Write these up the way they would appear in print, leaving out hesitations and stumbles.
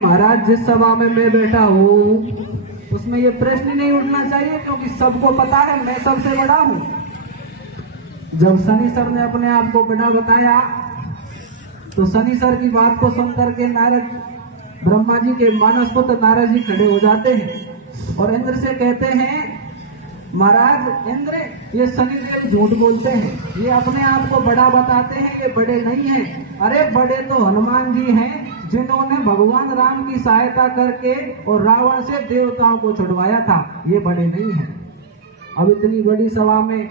महाराज जिस सभा में मैं बैठा हूँ उसमें ये प्रश्न नहीं उठना चाहिए, क्योंकि सबको पता है मैं सबसे बड़ा हूँ। जब शनि सर ने अपने आप को बड़ा बताया तो शनि सर की बात को सुनकर के नारद ब्रह्मा जी के मानस पुत्र नारद जी खड़े हो जाते हैं और इंद्र से कहते हैं, महाराज इंद्र, ये शनिदेव झूठ बोलते हैं, ये अपने आप को बड़ा बताते हैं, ये बड़े नहीं हैं। अरे बड़े तो हनुमान जी हैं, जिन्होंने भगवान राम की सहायता करके और रावण से देवताओं को छुड़वाया था, ये बड़े नहीं हैं। अब इतनी बड़ी सभा में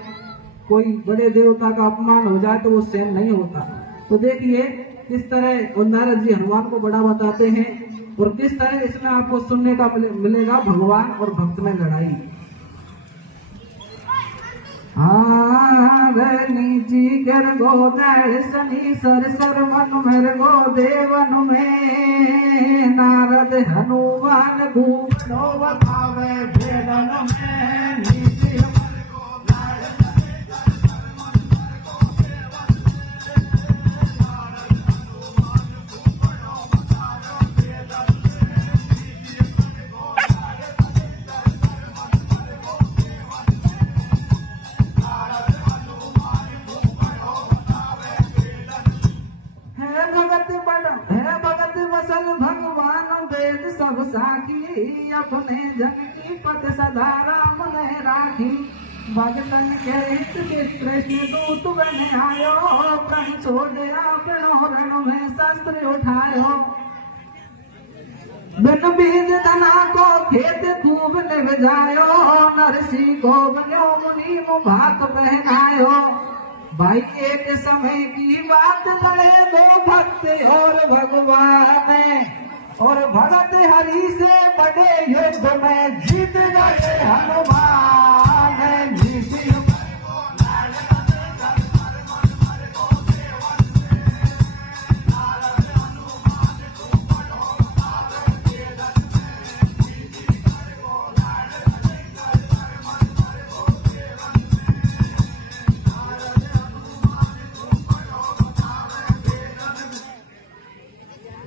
कोई बड़े देवता का अपमान हो जाए तो वो सहन नहीं होता। तो देखिए किस तरह नारद जी हनुमान को बड़ा बताते हैं और किस तरह इसमें आपको सुनने का मिलेगा भगवान और भक्त में लड़ाई। जी गर गोदड़ शनि सर सर मन मेर गो देवन में नारद हनुमान घूमनो बतावे भेदन में नीति सब साखी अपने जग की पद सदा राम ने राखी। भगतन के हित के कृष्ण दूत बने आयो, प्रण छोड़िया प्रणोरण में शस्त्र उठायो। बिन बीज तना को खेत खूब निभ जायो, नरसी को बनो मुनि मुभात पहनायो। भाई एक समय की बात लड़े दो भक्त और भगवान, और भरत हरि से बड़े युद्ध में जीत गए हनुमान।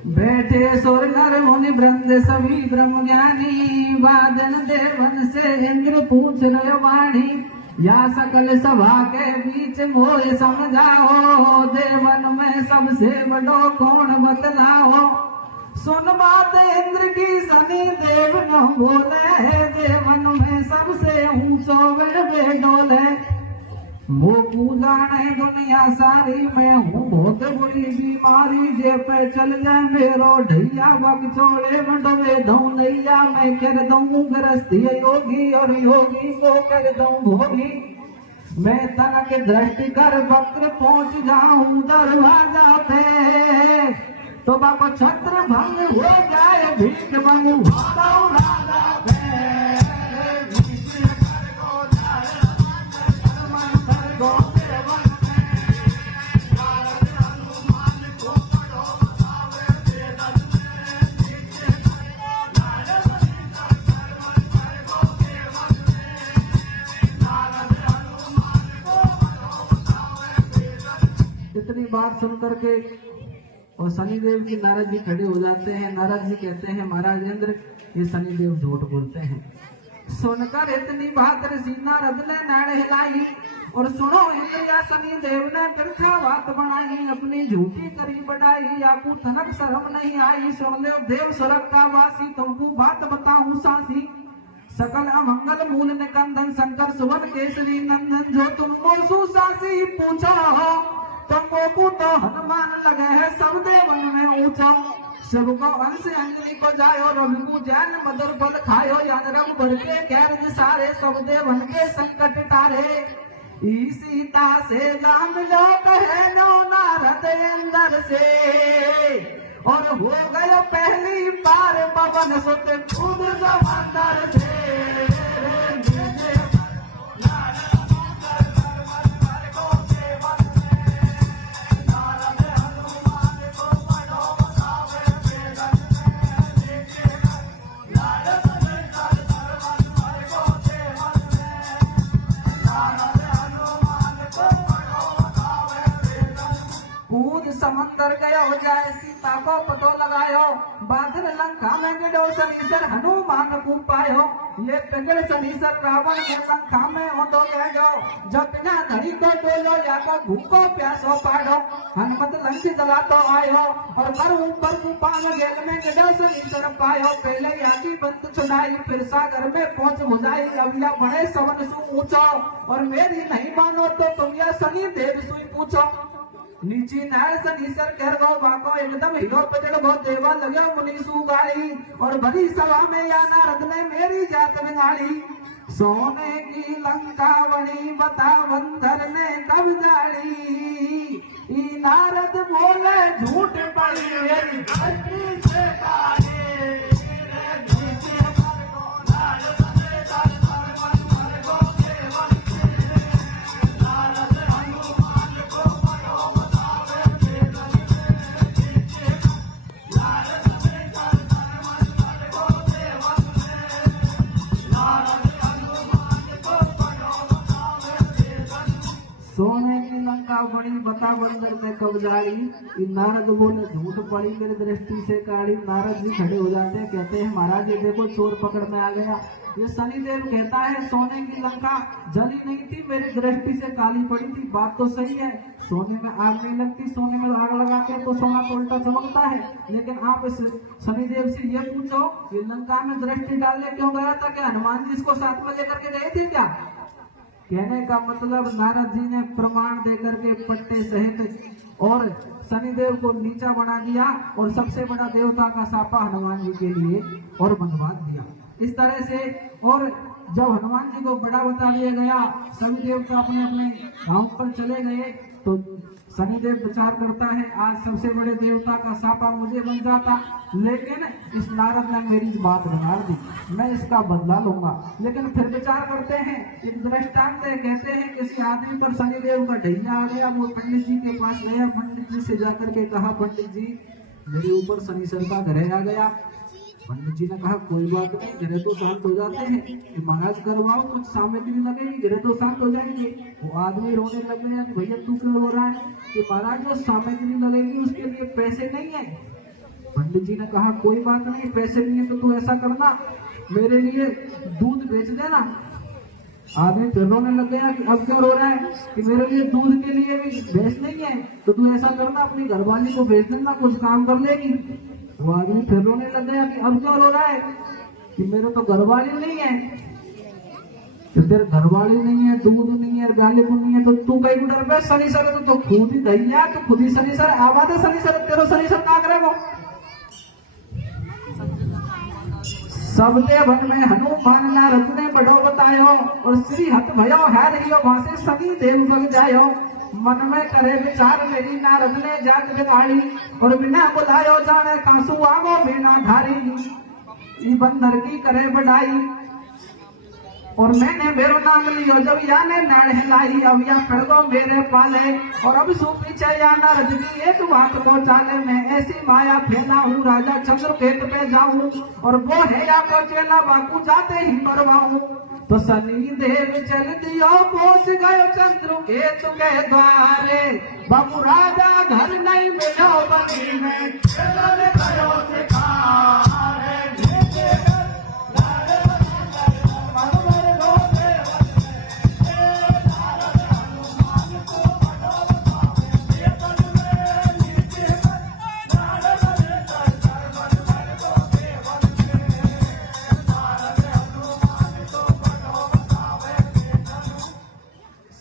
बैठे सुर नर मुनि वृंद सभी ब्रह्म ज्ञानी, वादन देवन से इंद्र पूछ रहे वाणी। या सकल सभा के बीच मोय समझाओ, देवन में सबसे बड़ो कौन बतलाओ। सुन बात इंद्र की शनि देव न बोले, देवन में सबसे ऊंचो बे डोले। वो पूजा नहीं दुनिया सारी, मैं हूँ बहुत बुरी बीमारी। जे पे चल जाए मेरो ढैया, बग छोड़े मंडवे दऊं नैया। मैं कर दूं गृहस्थी योगी, और योगी को कर दूं भोगी। मैं तनक दृष्टि कर वक्र पहुंच जाऊं दरवाजा पे, तो बाबा छत्र भंग हो जाए भीख मंगू राजा पे। इतनी बात सुन करके और शनिदेव जी नारद जी खड़े हो जाते हैं। नारद जी कहते हैं, महाराज इंद्र, ये शनिदेव झूठ बोलते हैं। सुनकर इतनी बात ऋषि नारद ने नाड़ हिलाई, और सुनो इंद्र या शनिदेव ने बिरखा बात बनाई। अपनी झूठी करी बढ़ाई, आपको तनक शर्म नहीं आई। सुन ले देव स्वर्ग का वासी, तुमको बात बताऊं सासी। सकल अमंगल मूल निकंदन शंकर सुवन केसरी नंदन, जो तुम मोसू सासी पूछो हो, तुमको तो हनुमान लगे है सब देवन में ऊंचा। सबको अंश अंजलि को जायो, रघु जैन मदर बल खायो। यान रम भर के गैर सारे, सब देवन के संकट टारे। ई सीता से जान लो कहे नो नारद इंद्र से, और हो गयो पहली बार पवन सुत खुद समंदर से। समंदर गया हो जाए सीता को पतो लगायो, बादल लंका में गिरो शनीसर हनुमान को पायो। ये पकड़ शनीसर रावण के लंका में हो तो गयो, जब बिना धरी को डोलो या तो भूखो प्यासो पाड़ो। हनुमत लंकी जला तो आयो और कर ऊपर कुपान गेल में गिरो शनीसर पायो। पहले याकी बंद छुड़ाई फिर सागर में पहुंच बुझाई, अब या बड़े सवन सु ऊंचो और मेरी नहीं मानो तो तुम या शनि देव सुई पूछो। नीची नार शनीसर कह गो बाको एकदम हीरो पचड़ गो देवा लगे मुनीसु गाड़ी, और भरी सभा में या नारद ने मेरी जात बिगाड़ी। सोने की लंका बनी बता बंदर ने कब जाड़ी, नारद बोले झूठ पड़ी मेरी धरती से काढ़ी। सोने की लंका बड़ी बता बंदर में कब जाड़ी, नारद बोले झूठ पड़ी मेरी दृष्टि से काढ़ी। नारद जी खड़े हो जाते हैं, कहते हैं महाराज ये देखो चोर पकड़ में आ गया। ये शनिदेव कहता है सोने की लंका जली नहीं थी, मेरी दृष्टि से काली पड़ी थी। बात तो सही है, सोने में आग नहीं लगती, सोने में आग लगाते हैं तो सोना तो उल्टा चमकता है। लेकिन आप इस शनिदेव से ये पूछो ये लंका में दृष्टि डालने क्यों गया था? क्या हनुमान जी इसको साथ में लेकर के गए थे क्या? कहने का मतलब नारद जी ने प्रमाण देकर के पट्टे सहित और शनिदेव को नीचा बना दिया और सबसे बड़ा देवता का सापा हनुमान जी के लिए और बंधवा दिया इस तरह से। और जब हनुमान जी को बड़ा बता दिया गया, सभी देवता अपने अपने गांव पर चले गए, तो शनिदेव विचार करता है आज सबसे बड़े देवता का सापा मुझे बन जाता, लेकिन इस नारद ने मेरी बात बिगाड़ दी, मैं इसका बदला लूंगा। लेकिन फिर विचार करते हैं, एक दृष्टांत कहते हैं किसी आदमी पर शनिदेव का ढैया आ गया, वो पंडित जी के पास गया, पंडित जी से जाकर के कहा पंडित जी मेरे ऊपर शनिश्चर का ग्रह आ गया। पंडित जी ने कहा कोई बात नहीं, ग्रह तो शांत हो जाते हैं, कि महाराज करवाओ कुछ सामग्री लगेगी ग्रह तो शांत हो जाएंगे। वो आदमी रोने लग गया कि भैया तू क्यों रो रहा है? कि महाराज जो सामग्री लगेगी उसके लिए पैसे नहीं है। पंडित जी ने कहा कोई बात नहीं, पैसे नहीं है तो तू ऐसा करना मेरे लिए दूध बेच देना। आदमी फिर रोने लग गया कि अब क्यों रो रहा है? कि मेरे लिए दूध के लिए भी भैंस नहीं है, तो तू ऐसा करना अपनी घरवाली को भेज देना, कुछ काम कर लेगी। वो आदमी फिर रोने लग गया कि अब क्यों रो रहा है? कि मेरे तो घरवाली नहीं है। तो तेरे घरवाली नहीं है, दूध नहीं है, गाली नहीं है, तो तू कहीं डर पे शनिश्चर तो खुद ही दैया, तो खुद ही शनिश्चर आवाज है शनिश्चर, तेरा शनिश्चर क्या करेगा? सब देवन में हनुमान नारद ने बड़ो बतायो, और श्री हत भयो है रहियो भाषे शनि देव जग जायो। मन में करे विचार मेरी नारद ने जात बिगाड़ी, और बिना बुलायो जाने कांसू आगो बिना धारी। बंदर की करे बढ़ाई और मैंने मेरो नाम लियो, जब या ने नाड़ हिलाई, अब या पड़ गो मेरे पाले। और अब सु पीछे या नारद की एक बात पहुंचाने में, ऐसी माया फैला हूँ राजा चंद्रकेत पे जाऊं, और वो है या को चेला बाकू जाते ही मरवाऊं। तो शनि देव चल दियो पहुंच गयो चंद्रकेत के द्वारे, बाबू राजा घर नहीं मिलो बगी में गयो सिखारे।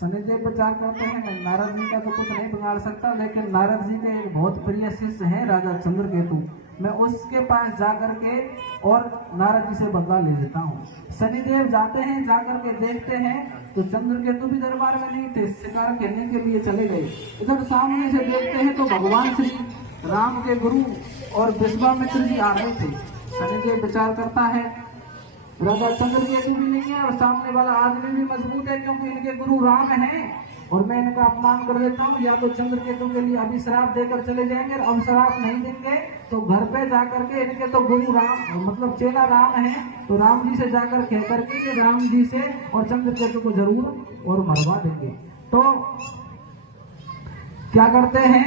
शनिदेव विचार करते हैं नारद जी का तो कुछ नहीं बिगाड़ सकता, लेकिन नारद जी के एक बहुत प्रिय शिष्य हैं राजा चंद्रकेतु, मैं उसके पास जाकर के और नारद जी से बदला ले लेता हूँ। शनिदेव जाते हैं, जाकर के देखते हैं तो चंद्रकेतु भी दरबार में नहीं थे, शिकार खेलने के लिए चले गए। इधर सामने से देखते हैं तो भगवान श्री राम के गुरु और विश्वामित्र जी आ रहे थे। शनिदेव विचार करता है राजा चंद्रकेतु भी नहीं है और सामने वाला आदमी भी मजबूत है, क्योंकि इनके गुरु राम हैं, और मैं इनका अपमान कर देता हूँ। या तो चंद्रकेतु के लिए अभी श्राप देकर चले जाएंगे, और अब श्राप नहीं देंगे तो घर पे जाकर के इनके तो गुरु राम मतलब चेला राम है, तो राम जी से जाकर कह करके राम जी से और चंद्रकेतु को जरूर और मरवा देंगे। तो क्या करते हैं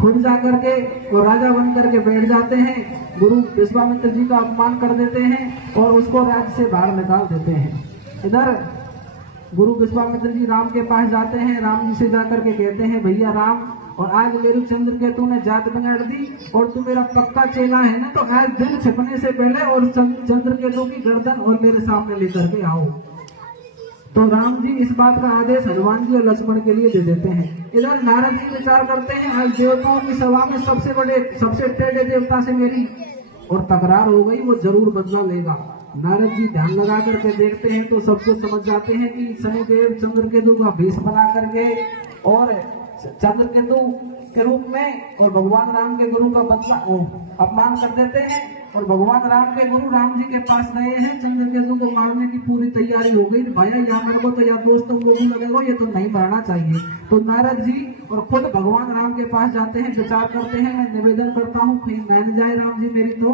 खुद जाकर के वो राजा बन करके बैठ जाते हैं। गुरु विश्वामित्र जी का अपमान कर देते हैं और उसको राज्य से बाहर निकाल देते हैं। इधर गुरु विश्वामित्र जी राम के पास जाते हैं। राम जी से जाकर के कहते हैं, भैया राम, और आज मेरे चंद्रकेतु ने जात बिगाड़ दी और तू मेरा पक्का चेला है ना, तो आज दिन छिपने से पहले और चंद्रकेतु की गर्दन और मेरे सामने लेकर के आओ। तो राम जी इस बात का आदेश हनुमान जी और लक्ष्मण के लिए दे देते हैं। इधर नारद जी विचार करते हैं, आज देवताओं की सभा में सबसे टेढ़े देवता से मेरी और तकरार हो गई, वो जरूर बदला लेगा। नारद जी ध्यान लगा करके देखते हैं तो सब कुछ समझ जाते हैं कि शनिदेव चंद्रकेतु का भेष बना करके और चंद्रकेतु के रूप में और भगवान राम के गुरु का बदला अपमान कर देते हैं। और भगवान राम के गुरु राम जी के पास गए हैं, चंद्रकेतु को मारने की पूरी तैयारी हो गई। भैया या मेरे को तो या दोस्तों को भी लगेगा, ये तो नहीं मारना चाहिए। तो नारद जी और खुद भगवान राम के पास जाते हैं, विचार करते हैं, मैं निवेदन करता हूँ कहीं मान जाए राम जी मेरी। तो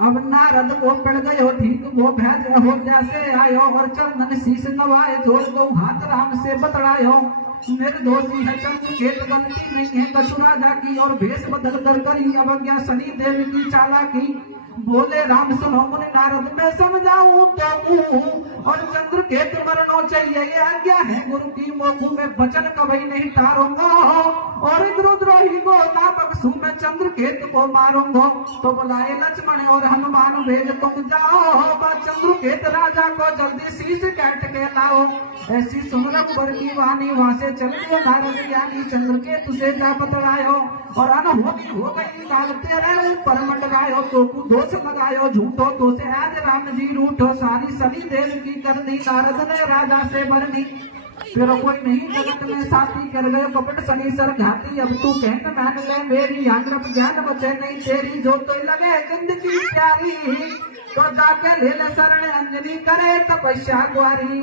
अब नारद को पड़ गए हो ठीक, वो भैज हो जैसे आयो और चंदन शीश नवाए, जोड़ को हाथ राम से बतड़ायो। निर्दोषी है चंद्रकेत बनती नहीं है कछु राजा की, और भेष बदल कर करी अवज्ञा शनि देव की चालाकी। बोले राम सुनो मुनि नारद मैं समझाऊं तो और चंद्रकेत मरना चाहिए ये आज्ञा है गुरु की, मोह में वचन कभी नहीं टारूंगा और गुरुद्रोही को ना बख्शूं मैं चंद्रकेत को मारूंगा। तो बुलाए लक्ष्मण और हनुमान भेज तुम जाओ, पर चंद्रकेत राजा को जल्दी शीश काट के लाओ। ऐसी सुमरक वर की वाणी वहां से चलियो नारद ज्ञानी, चंद्रकेतु से जा बतलायो और अनहोनी हो गई काल तेरे ऊपर मंडरायो। तो दोष लगायो झूठो तो से आज राम जी रूठो, सारी शनि देव की करनी नारद ने राजा से बरनी। फिर कोई नहीं जगत में साथी कर गए कपट शनि सर घाती, अब तू कहन मान ले मेरी आंग्रप ज्ञान बचे नहीं तेरी, जो तो लगे जिंदगी प्यारी तो जाके ले ले शरण अंजलि करे तपस्या द्वारी।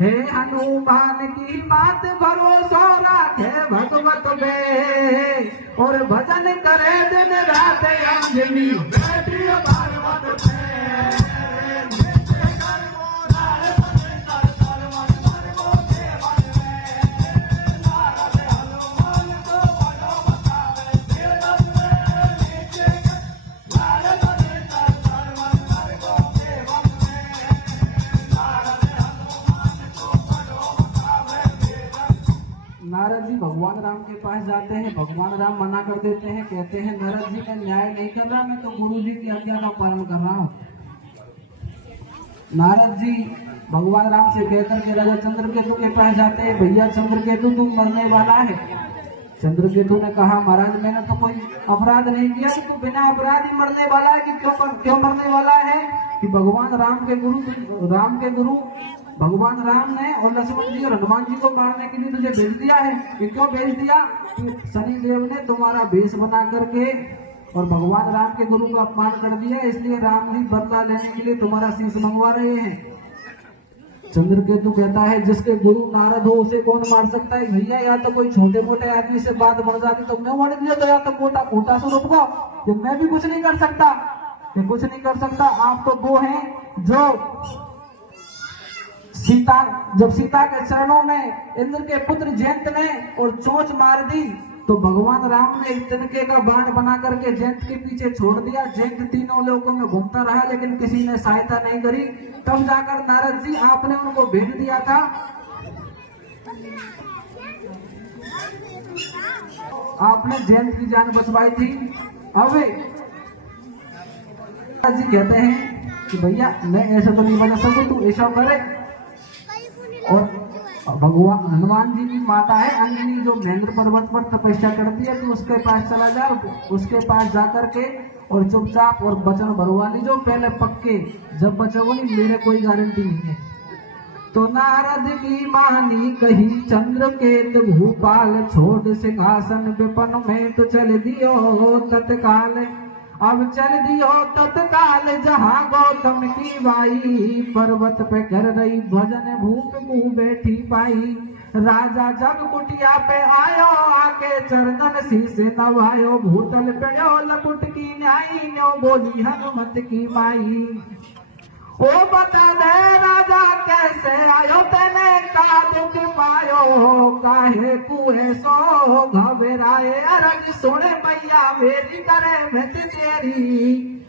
हे हनुमान की बात भरोसा राखे भगवत बे, और भजन करे दिन रात अंजलि बैठी भागवत बे। नारद जी भगवान राम के पास जाते हैं, भगवान राम मना कर देते हैं, कहते हैं नारद जी मैं न्याय नहीं कर रहा, मैं तो गुरु जी की आज्ञा का पालन कर रहा हूँ। नारद जी भगवान राम से कहकर के राजा चंद्रकेतु के पास जाते हैं, भैया चंद्रकेतु तुम मरने वाला है। चंद्रकेतु ने कहा महाराज मैंने तो कोई अपराध नहीं किया, कि तू बिना अपराध ही मरने वाला है। कि क्यों मरने वाला है? कि भगवान राम के गुरु भगवान राम ने और लक्ष्मण जी और हनुमान जी को मारने के लिए तुझे भेज दिया है। कि क्यों भेज दिया? कि शनि देव ने तुम्हारा भेष बना करके और भगवान राम के गुरु का अपमान कर दिया, इसलिए राम जी बदला लेने के लिए तुम्हारा शीश मंगवा रहे हैं। चंद्रकेतु कहता है जिसके गुरु नारद हो उसे कौन मार सकता है? भैया या तो कोई छोटे मोटे आदमी से बात बढ़ जाती तो मैं मार दिया, तो या तो कोटा स्वरूप को मैं भी कुछ नहीं कर सकता, ये कुछ नहीं कर सकता। आप तो वो हैं जो जब सीता के चरणों में इंद्र के पुत्र जयंत ने और चोंच मार दी, तो भगवान राम ने एक तिनके का बाण बना करके जयंत के पीछे छोड़ दिया। जयंत तीनों लोगों में घूमता रहा लेकिन किसी ने सहायता नहीं करी। तब जाकर नारद जी आपने उनको भेज दिया था। आपने जयंत की जान बचवाई थी। अब जी कहते हैं कि भैया मैं ऐसा तो नहीं बना सकूं, तू ऐसा करे। और भगवान हनुमान जी की माता है अंजनी जो महेंद्र पर्वत पर तपस्या करती है, तो उसके पास चला जा, उसके पास जाकर के और चुपचाप और वचन भरवा लीजो पहले पक्के, जब बचोगे मेरे कोई गारंटी नहीं है। तो नारद की मानी कही चंद्रकेत भूपाल, छोड़ सिंहासन विपन में तो चल दियो तत्काल। अब चल दियो तत्काल जहाँ गौतम की बाई, पर्वत पे कर रही भजन भूप मुँह बैठी पाई। राजा जब कुटिया पे आयो आके चरणन शीश नवायो, भूतल पेड़ो लपुट की न्याई न्यो बोली हनुमत की माई। ओ बता दे राजा कैसे आयो तेने का दुख पायो काहे कुए सो घबराए अरज सुने मैया मेरी करे मैं तेरी